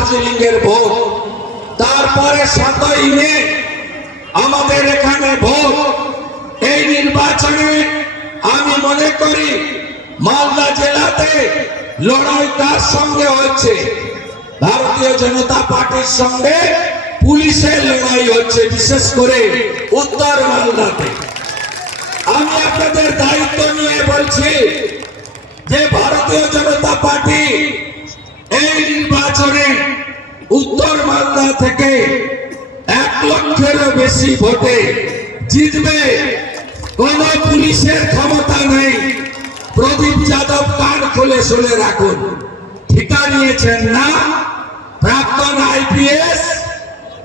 দার্জিলিং এর ভোট, তারপরে 7ই মে আমাদের এখানে ভোট। এই নির্বাচনে আমি মনে করি মালদা জেলাতে লড়াই কার সঙ্গে হচ্ছে? ভারতীয় জনতা পার্টির সঙ্গে পুলিশের লড়াই হচ্ছে, বিশেষ করে উত্তর মালদাতে। আমি আপনাদের দায়িত্ব নিয়ে বলছি যে ভারতীয় জনতা পার্টি এই নির্বাচনে উত্তর মালদা থেকে 1 লক্ষেরও বেশি ভোটে জিতবে। কোন পুলিশের ক্ষমতা নেই। প্রদীপ যাদব কান খুলে শুনে রাখুন, ঠিকা নিয়েছেন না? প্রাক্তন আইপিএস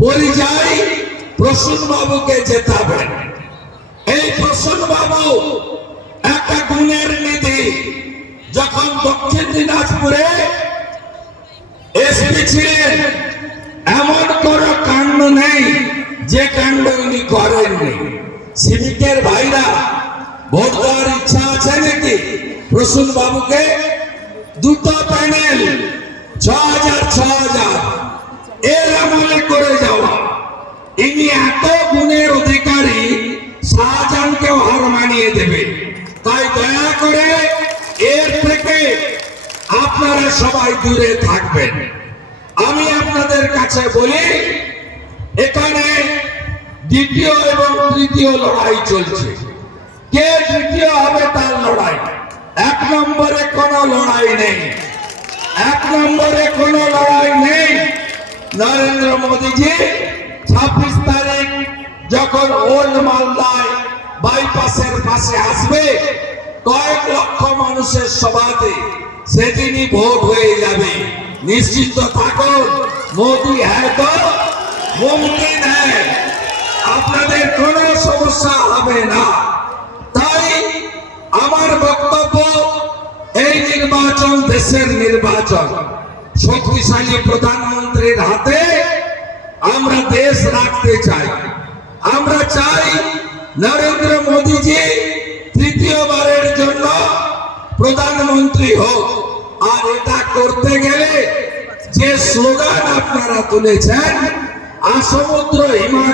পরিযায়ী প্রসূন বাবুকে জেতাবেন। এই প্রসূন বাবু একটা গুণের নিধি। যখন দক্ষিণ দিনাজপুরে এসপি ছিলেন, এমন কোনো কাণ্ড নেই যে কাণ্ড উনি করেননি। সিভিকের ভাইরা ভোট দেওয়ার ইচ্ছা আছে নাকি? প্রসূন বাবুকে দুটো প্যানেল 6000 এর আমলে করে যাওয়া। ইনি এত গুণের অধিকারী, শাহজাহানকেও হার মানিয়ে দেবে। তাই দয়া করে এর থেকে আপনারা সবাই দূরে থাকবেন। আমি আপনাদের কাছে বলি, এখানে দ্বিতীয় এবং তৃতীয় লড়াই চলছে। কে দ্বিতীয় হবে তার লড়াই। 1 নম্বরে কোনো লড়াই নেই। 1 নম্বরে কোনো লড়াই নেই। নরেন্দ্র মোদীজি 26 তারিখ যখন ওল্ড মালদায় বাইপাসের পাশে আসবে, কয়েক লক্ষ মানুষের সভাতে সেদিনই ভোট হয়ে যাবে। নিশ্চিত থাকুন, মোদী হ্যাঁ তো মুমকিন হ্যাঁ, আপনাদের কোনো সমস্যা হবে না। তাই আমার বক্তব্য, এই নির্বাচন দেশের নির্বাচন। শক্তিশালী প্রধানমন্ত্রীর হাতে আমরা দেশ রাখতে চাই। আমরা চাই নরেন্দ্র মোদীজি তৃতীয়বারের জন্য প্রধানমন্ত্রী হোক। আর এটা করতে গেলে যে স্লোগান আপনারা তুলেছেন, আসমুদ্র হিমাচল